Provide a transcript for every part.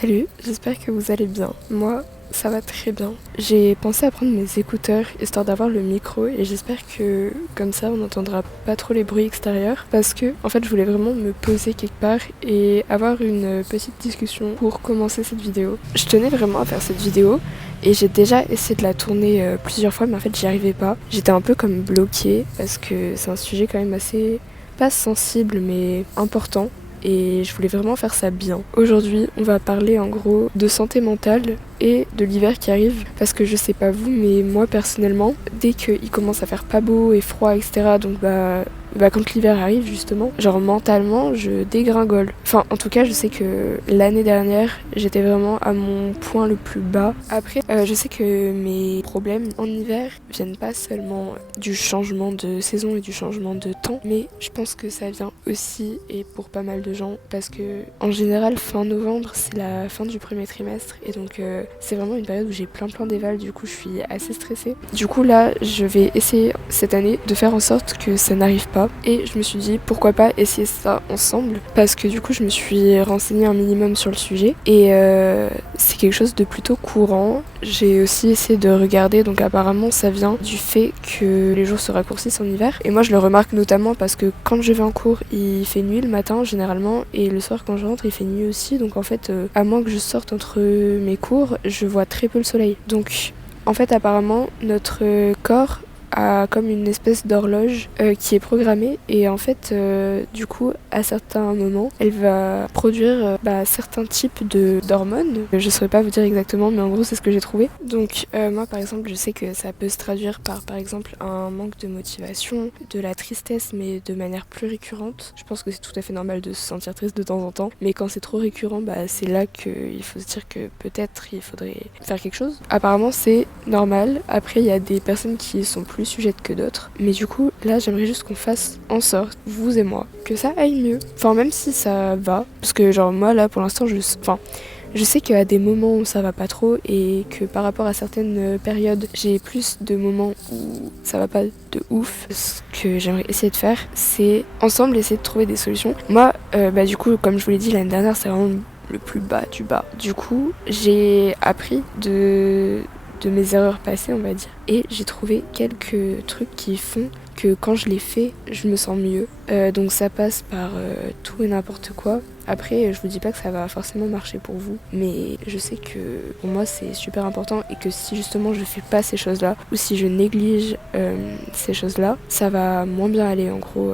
Salut, j'espère que vous allez bien. Moi, ça va très bien. J'ai pensé à prendre mes écouteurs histoire d'avoir le micro et j'espère que comme ça on n'entendra pas trop les bruits extérieurs parce que en fait je voulais vraiment me poser quelque part et avoir une petite discussion pour commencer cette vidéo. Je tenais vraiment à faire cette vidéo et j'ai déjà essayé de la tourner plusieurs fois mais en fait j'y arrivais pas. J'étais un peu comme bloquée parce que c'est un sujet quand même assez pas sensible mais important. Et je voulais vraiment faire ça bien. Aujourd'hui, on va parler en gros de santé mentale et de l'hiver qui arrive. Parce que je sais pas vous, mais moi personnellement, dès qu'il commence à faire pas beau et froid, etc., donc quand l'hiver arrive justement, genre mentalement, je dégringole. Enfin, en tout cas, je sais que l'année dernière, j'étais vraiment à mon point le plus bas. Après, je sais que mes problèmes en hiver viennent pas seulement du changement de saison et du changement de temps, mais je pense que ça vient aussi, et pour pas mal de gens, parce que en général, fin novembre, c'est la fin du premier trimestre, et donc c'est vraiment une période où j'ai plein d'éval, du coup je suis assez stressée. Du coup là, je vais essayer cette année de faire en sorte que ça n'arrive pas. Et je me suis dit pourquoi pas essayer ça ensemble parce que du coup je me suis renseignée un minimum sur le sujet et c'est quelque chose de plutôt courant. J'ai aussi essayé de regarder, donc apparemment ça vient du fait que les jours se raccourcissent en hiver et moi je le remarque notamment parce que quand je vais en cours il fait nuit le matin généralement et le soir quand je rentre il fait nuit aussi, donc en fait à moins que je sorte entre mes cours je vois très peu le soleil. Donc en fait apparemment notre corps a comme une espèce d'horloge qui est programmée et en fait du coup à certains moments elle va produire certains types d'hormones. Je saurais pas vous dire exactement mais en gros c'est ce que j'ai trouvé. Donc moi par exemple je sais que ça peut se traduire par exemple un manque de motivation, de la tristesse mais de manière plus récurrente. Je pense que c'est tout à fait normal de se sentir triste de temps en temps mais quand c'est trop récurrent c'est là qu'il faut se dire que peut-être il faudrait faire quelque chose. Apparemment c'est normal. Après il y a des personnes qui sont plus sujettes que d'autres. Mais du coup, là, j'aimerais juste qu'on fasse en sorte, vous et moi, que ça aille mieux. Enfin, même si ça va. Parce que, genre, moi, là, pour l'instant, je sais qu'à des moments où ça va pas trop et que par rapport à certaines périodes, j'ai plus de moments où ça va pas de ouf. Ce que j'aimerais essayer de faire, c'est ensemble essayer de trouver des solutions. Moi, du coup, comme je vous l'ai dit l'année dernière, c'est vraiment le plus bas du bas. Du coup, j'ai appris de mes erreurs passées, on va dire. Et j'ai trouvé quelques trucs qui font que quand je les fais, je me sens mieux. Donc ça passe par tout et n'importe quoi. Après, je vous dis pas que ça va forcément marcher pour vous, mais je sais que pour moi c'est super important et que si justement je fais pas ces choses-là, ou si je néglige ces choses-là, ça va moins bien aller en gros.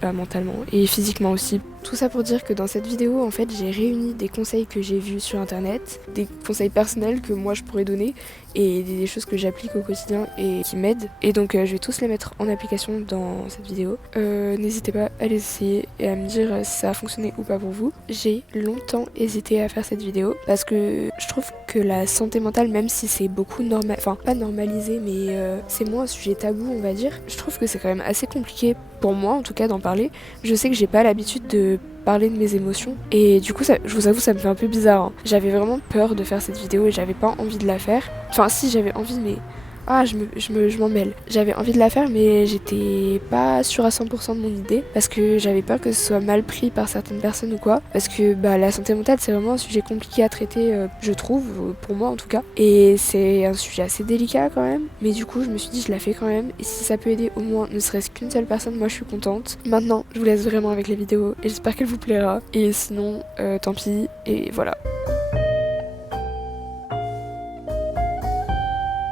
Mentalement et physiquement aussi. Tout ça pour dire que dans cette vidéo, en fait, j'ai réuni des conseils que j'ai vus sur internet, des conseils personnels que moi je pourrais donner et des choses que j'applique au quotidien et qui m'aident. Et donc je vais tous les mettre en application dans cette vidéo. N'hésitez pas à les essayer et à me dire si ça a fonctionné ou pas pour vous. J'ai longtemps hésité à faire cette vidéo parce que je trouve que la santé mentale, même si c'est beaucoup pas normalisé, mais c'est moins un sujet tabou, on va dire, je trouve que c'est quand même assez compliqué pour moi en tout cas d'en parler. Je sais que j'ai pas l'habitude de parler de mes émotions et du coup je vous avoue ça me fait un peu bizarre hein. J'avais vraiment peur de faire cette vidéo et j'avais pas envie de la faire. Enfin si j'avais envie mais je m'en mêle. J'avais envie de la faire mais j'étais pas sûre à 100% de mon idée parce que j'avais peur que ce soit mal pris par certaines personnes ou quoi. Parce que la santé mentale c'est vraiment un sujet compliqué à traiter je trouve, pour moi en tout cas. Et c'est un sujet assez délicat quand même. Mais du coup je me suis dit je la fais quand même et si ça peut aider au moins ne serait-ce qu'une seule personne, moi je suis contente. Maintenant je vous laisse vraiment avec les vidéos et j'espère qu'elle vous plaira. Et sinon tant pis et voilà.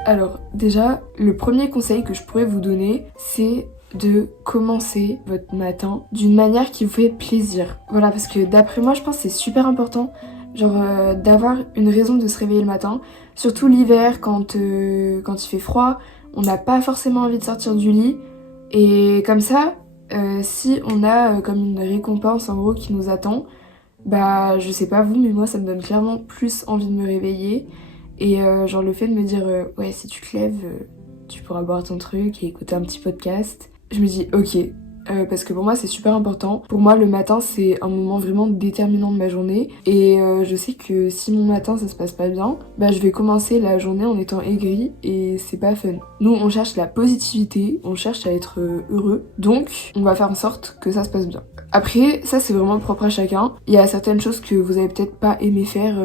Alors déjà, le premier conseil que je pourrais vous donner, c'est de commencer votre matin d'une manière qui vous fait plaisir. Voilà, parce que d'après moi, je pense que c'est super important, d'avoir une raison de se réveiller le matin. Surtout l'hiver, quand il fait froid, on n'a pas forcément envie de sortir du lit. Et comme ça, si on a comme une récompense en gros qui nous attend, je sais pas vous, mais moi ça me donne clairement plus envie de me réveiller. Et le fait de me dire ouais si tu te lèves tu pourras boire ton truc et écouter un petit podcast, je me dis ok parce que pour moi c'est super important. Pour moi le matin c'est un moment vraiment déterminant de ma journée et je sais que si mon matin ça se passe pas bien, bah je vais commencer la journée en étant aigrie et c'est pas fun. Nous on cherche la positivité, on cherche à être heureux, donc on va faire en sorte que ça se passe bien. Après ça c'est vraiment propre à chacun, il y a certaines choses que vous avez peut-être pas aimé faire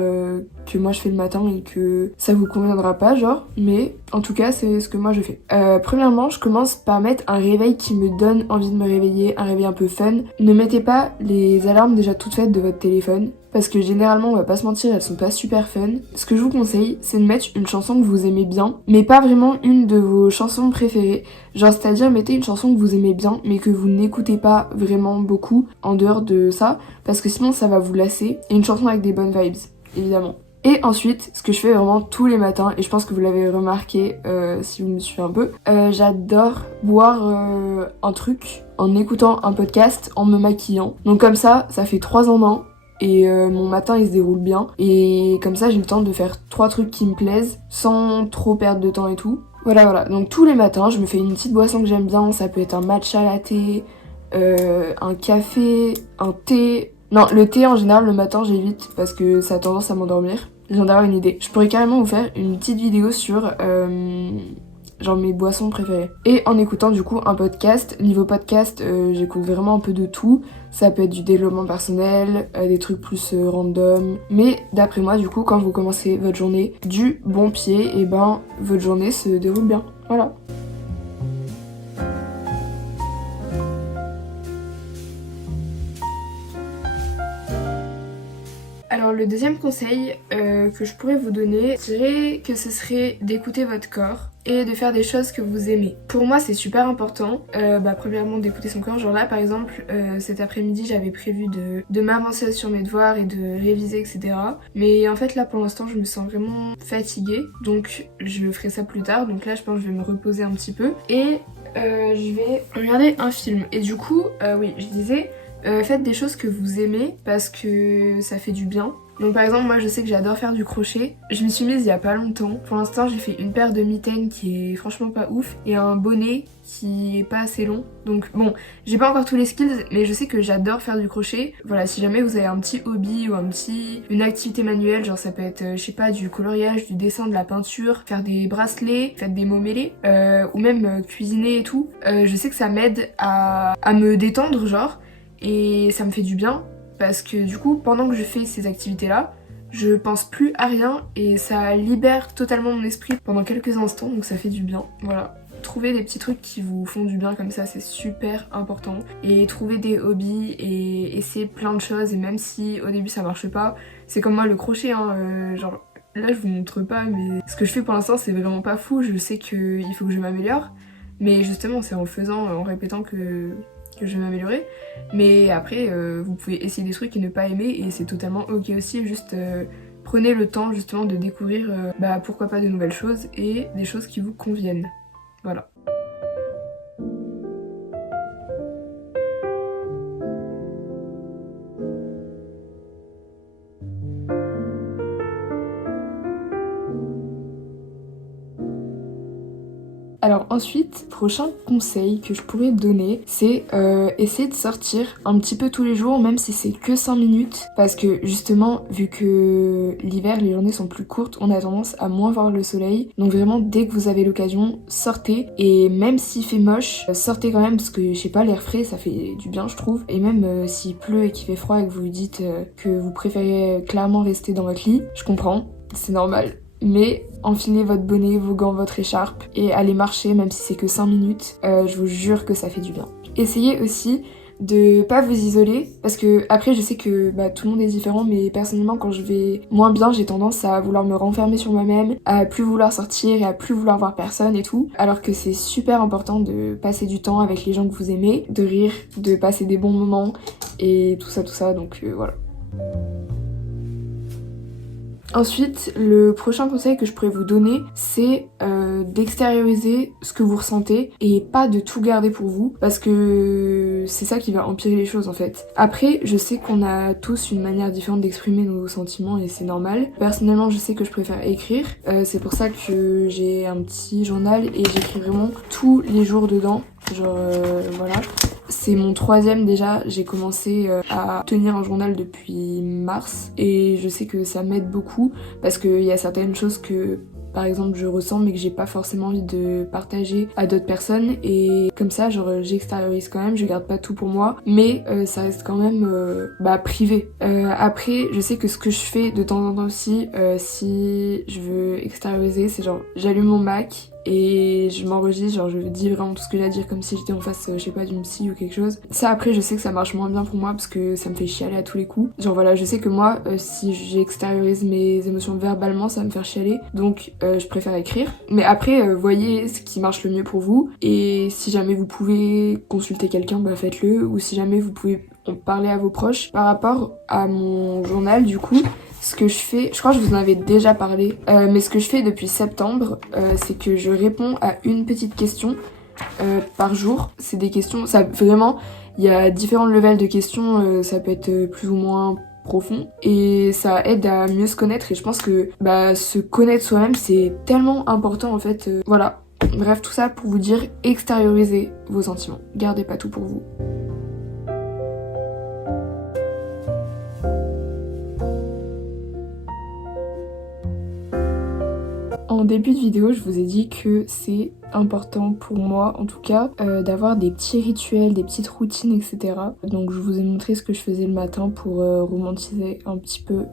que moi je fais le matin et que ça vous conviendra pas genre, mais en tout cas c'est ce que moi je fais. Premièrement je commence par mettre un réveil qui me donne envie de me réveiller, un réveil un peu fun. Ne mettez pas les alarmes déjà toutes faites de votre téléphone parce que généralement on va pas se mentir, elles sont pas super fun. Ce que je vous conseille c'est de mettre une chanson que vous aimez bien, mais pas vraiment une de vos chansons préférées, genre c'est-à-dire mettez une chanson que vous aimez bien mais que vous n'écoutez pas vraiment beaucoup en dehors de ça parce que sinon ça va vous lasser, et une chanson avec des bonnes vibes évidemment. Et ensuite, ce que je fais vraiment tous les matins, et je pense que vous l'avez remarqué si vous me suivez un peu, j'adore boire un truc en écoutant un podcast, en me maquillant. Donc comme ça fait 3 en 1, et mon matin il se déroule bien. Et comme ça j'ai le temps de faire 3 trucs qui me plaisent, sans trop perdre de temps et tout. Voilà, donc tous les matins je me fais une petite boisson que j'aime bien, ça peut être un matcha latte, un café, un thé... Non, le thé en général le matin j'évite parce que ça a tendance à m'endormir. Je viens d'avoir une idée. Je pourrais carrément vous faire une petite vidéo sur genre mes boissons préférées. Et en écoutant du coup un podcast. Niveau podcast, j'écoute vraiment un peu de tout. Ça peut être du développement personnel, des trucs plus random. Mais d'après moi du coup quand vous commencez votre journée du bon pied, et ben votre journée se déroule bien. Voilà. Alors le deuxième conseil que je pourrais vous donner, je dirais que ce serait d'écouter votre corps et de faire des choses que vous aimez. Pour moi c'est super important, premièrement d'écouter son corps, genre là par exemple cet après-midi j'avais prévu de m'avancer sur mes devoirs et de réviser etc. Mais en fait là pour l'instant je me sens vraiment fatiguée, donc je ferai ça plus tard, donc là je pense que je vais me reposer un petit peu et je vais regarder un film. Et du coup, oui je disais... faites des choses que vous aimez parce que ça fait du bien. Donc par exemple moi je sais que j'adore faire du crochet. Je m'y suis mise il y a pas longtemps. Pour l'instant j'ai fait une paire de mitaines qui est franchement pas ouf et un bonnet qui est pas assez long. Donc bon, j'ai pas encore tous les skills mais je sais que j'adore faire du crochet. Voilà, si jamais vous avez un petit hobby ou une activité manuelle, genre ça peut être je sais pas du coloriage, du dessin, de la peinture, faire des bracelets, faire des mots mêlés ou même cuisiner et tout. Je sais que ça m'aide à me détendre genre. Et ça me fait du bien parce que du coup pendant que je fais ces activités là je pense plus à rien et ça libère totalement mon esprit pendant quelques instants, donc ça fait du bien. Voilà, trouver des petits trucs qui vous font du bien comme ça c'est super important, et trouver des hobbies et essayer plein de choses, et même si au début ça marche pas, c'est comme moi le crochet hein, genre là je vous montre pas mais ce que je fais pour l'instant c'est vraiment pas fou, je sais qu'il faut que je m'améliore mais justement c'est en faisant, en répétant que je vais m'améliorer. Mais après vous pouvez essayer des trucs et ne pas aimer et c'est totalement ok aussi, juste prenez le temps justement de découvrir pourquoi pas de nouvelles choses et des choses qui vous conviennent. Voilà. Alors ensuite, prochain conseil que je pourrais donner, c'est essayer de sortir un petit peu tous les jours, même si c'est que 5 minutes, parce que justement, vu que l'hiver, les journées sont plus courtes, on a tendance à moins voir le soleil. Donc vraiment, dès que vous avez l'occasion, sortez, et même s'il fait moche, sortez quand même, parce que je sais pas, l'air frais, ça fait du bien je trouve. Et même s'il pleut et qu'il fait froid et que vous dites que vous préférez clairement rester dans votre lit, je comprends, c'est normal. Mais enfilez votre bonnet, vos gants, votre écharpe et allez marcher, même si c'est que 5 minutes, je vous jure que ça fait du bien. Essayez aussi de pas vous isoler, parce que après je sais que tout le monde est différent, mais personnellement quand je vais moins bien j'ai tendance à vouloir me renfermer sur moi-même, à plus vouloir sortir et à plus vouloir voir personne et tout, alors que c'est super important de passer du temps avec les gens que vous aimez, de rire, de passer des bons moments et tout ça, donc voilà. Ensuite, le prochain conseil que je pourrais vous donner, c'est d'extérioriser ce que vous ressentez et pas de tout garder pour vous, parce que c'est ça qui va empirer les choses en fait. Après, je sais qu'on a tous une manière différente d'exprimer nos sentiments et c'est normal. Personnellement, je sais que je préfère écrire, c'est pour ça que j'ai un petit journal et j'écris vraiment tous les jours dedans, genre voilà. c'est mon 3e déjà, j'ai commencé à tenir un journal depuis mars et je sais que ça m'aide beaucoup parce qu'il y a certaines choses que par exemple je ressens mais que j'ai pas forcément envie de partager à d'autres personnes et comme ça genre j'extériorise quand même, je garde pas tout pour moi mais ça reste quand même privé. Après je sais que ce que je fais de temps en temps aussi si je veux extérioriser c'est genre j'allume mon Mac et je m'enregistre, genre je dis vraiment tout ce que j'ai à dire comme si j'étais en face, je sais pas, d'une psy ou quelque chose. Ça après je sais que ça marche moins bien pour moi parce que ça me fait chialer à tous les coups. Genre voilà, je sais que moi si j'extériorise mes émotions verbalement ça va me faire chialer, donc je préfère écrire. Mais après voyez ce qui marche le mieux pour vous et si jamais vous pouvez consulter quelqu'un, bah faites-le, ou si jamais vous pouvez parler à vos proches. Par rapport à mon journal du coup, ce que je fais, je crois que je vous en avais déjà parlé, mais ce que je fais depuis septembre, c'est que je réponds à une petite question par jour. C'est des questions, ça vraiment, il y a différents levels de questions, ça peut être plus ou moins profond et ça aide à mieux se connaître et je pense que se connaître soi-même c'est tellement important en fait. Voilà, bref tout ça pour vous dire extériorisez vos sentiments, gardez pas tout pour vous. En début de vidéo, je vous ai dit que c'est important pour moi en tout cas d'avoir des petits rituels, des petites routines, etc. Donc je vous ai montré ce que je faisais le matin pour romantiser un petit peu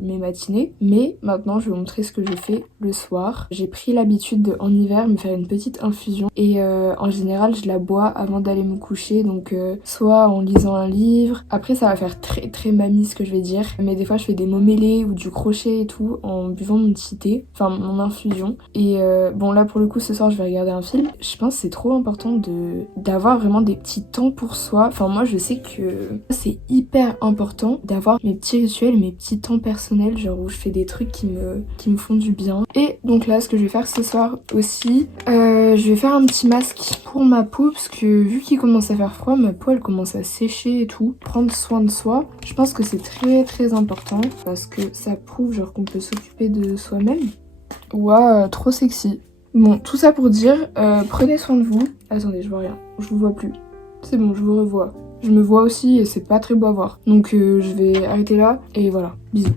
mes matinées. Mais maintenant je vais vous montrer ce que je fais le soir. J'ai pris l'habitude de, en hiver, me faire une petite infusion et en général je la bois avant d'aller me coucher, donc soit en lisant un livre. Après ça va faire très très mamie ce que je vais dire, mais des fois je fais des mots mêlés ou du crochet et tout en buvant mon petit thé, enfin mon infusion. Et bon là pour le coup ce soir je vais regarder un film. Je pense que c'est trop important d'avoir vraiment des petits temps pour soi. Enfin moi je sais que c'est hyper important d'avoir mes petits rituels, mes petits temps personnels, genre où je fais des trucs qui me font du bien. Et donc là ce que je vais faire ce soir aussi, je vais faire un petit masque pour ma peau parce que vu qu'il commence à faire froid, ma peau elle commence à sécher et tout. Prendre soin de soi, je pense que c'est très très important parce que ça prouve genre qu'on peut s'occuper de soi-même. Ouah, trop sexy. Bon, tout ça pour dire, prenez soin de vous. Attendez, je vois rien. Je vous vois plus. C'est bon, je vous revois. Je me vois aussi et c'est pas très beau à voir. Donc je vais arrêter là et voilà. Bisous.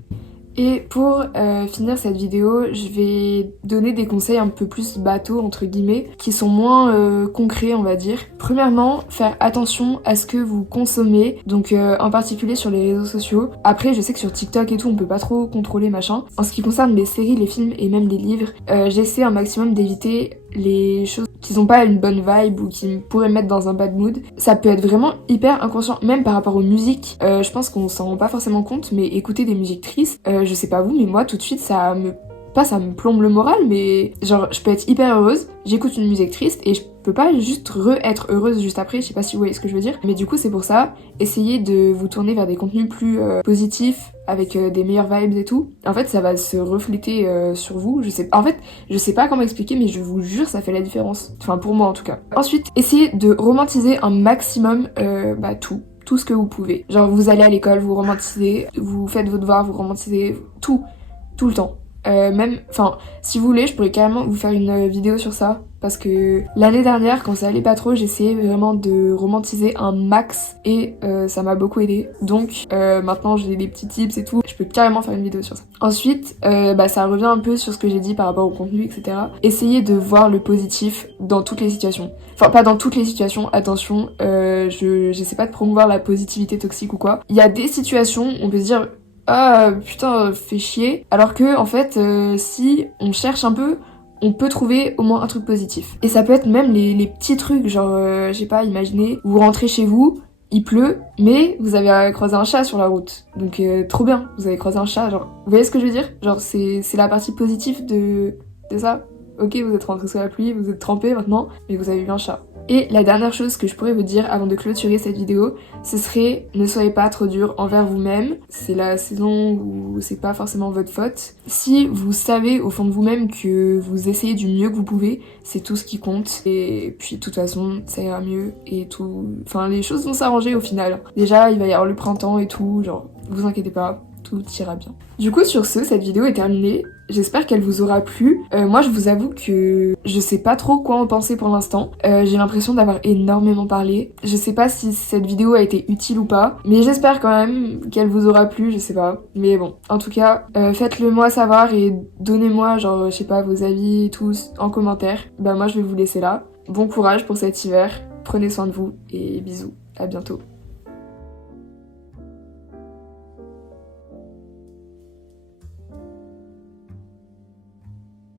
Et pour finir cette vidéo, je vais donner des conseils un peu plus bateaux entre guillemets, qui sont moins concrets on va dire. Premièrement, faire attention à ce que vous consommez, donc en particulier sur les réseaux sociaux. Après je sais que sur TikTok et tout on peut pas trop contrôler machin. En ce qui concerne les séries, les films et même les livres, j'essaie un maximum d'éviter les choses qui ont pas une bonne vibe ou qui pourraient me mettre dans un bad mood. Ça peut être vraiment hyper inconscient, même par rapport aux musiques. Je pense qu'on s'en rend pas forcément compte, mais écouter des musiques tristes, je sais pas vous, mais moi tout de suite ça me plombe le moral, mais genre je peux être hyper heureuse, j'écoute une musique triste et je peux pas juste être heureuse juste après, je sais pas si vous voyez ce que je veux dire, mais du coup c'est pour ça, essayez de vous tourner vers des contenus plus positifs, avec des meilleures vibes et tout. En fait ça va se refléter sur vous, je sais pas comment expliquer, mais je vous jure ça fait la différence, enfin pour moi en tout cas. Ensuite, essayez de romantiser un maximum tout ce que vous pouvez. Genre vous allez à l'école, vous romantisez, vous faites vos devoirs, vous romantisez tout le temps. Si vous voulez, je pourrais carrément vous faire une vidéo sur ça. Parce que l'année dernière, quand ça allait pas trop, j'essayais vraiment de romantiser un max et ça m'a beaucoup aidé. Donc maintenant j'ai des petits tips et tout, je peux carrément faire une vidéo sur ça. Ensuite, ça revient un peu sur ce que j'ai dit par rapport au contenu, etc. Essayez de voir le positif dans toutes les situations. Enfin, pas dans toutes les situations, attention, j'essaie pas de promouvoir la positivité toxique ou quoi. Il y a des situations, on peut se dire ah putain fait chier, alors que en fait si on cherche un peu on peut trouver au moins un truc positif. Et ça peut être même les petits trucs, genre je sais pas, imaginez vous rentrez chez vous, il pleut mais vous avez croisé un chat sur la route, donc trop bien, vous avez croisé un chat, genre vous voyez ce que je veux dire, genre c'est la partie positive de ça. Ok, vous êtes rentré sous la pluie, vous êtes trempé maintenant, mais vous avez vu un chat. Et la dernière chose que je pourrais vous dire avant de clôturer cette vidéo, ce serait ne soyez pas trop dur envers vous-même. C'est la saison où c'est pas forcément votre faute. Si vous savez au fond de vous-même que vous essayez du mieux que vous pouvez, c'est tout ce qui compte. Et puis de toute façon, ça ira mieux et tout. Enfin, les choses vont s'arranger au final. Déjà, il va y avoir le printemps et tout, genre, vous inquiétez pas. Tout ira bien. Du coup sur ce, cette vidéo est terminée. J'espère qu'elle vous aura plu. Moi je vous avoue que je sais pas trop quoi en penser pour l'instant. J'ai l'impression d'avoir énormément parlé. Je sais pas si cette vidéo a été utile ou pas, mais j'espère quand même qu'elle vous aura plu, je sais pas. Mais bon, en tout cas, faites-le moi savoir et donnez-moi genre, je sais pas, vos avis tous en commentaire. Bah moi je vais vous laisser là. Bon courage pour cet hiver, prenez soin de vous et bisous, à bientôt.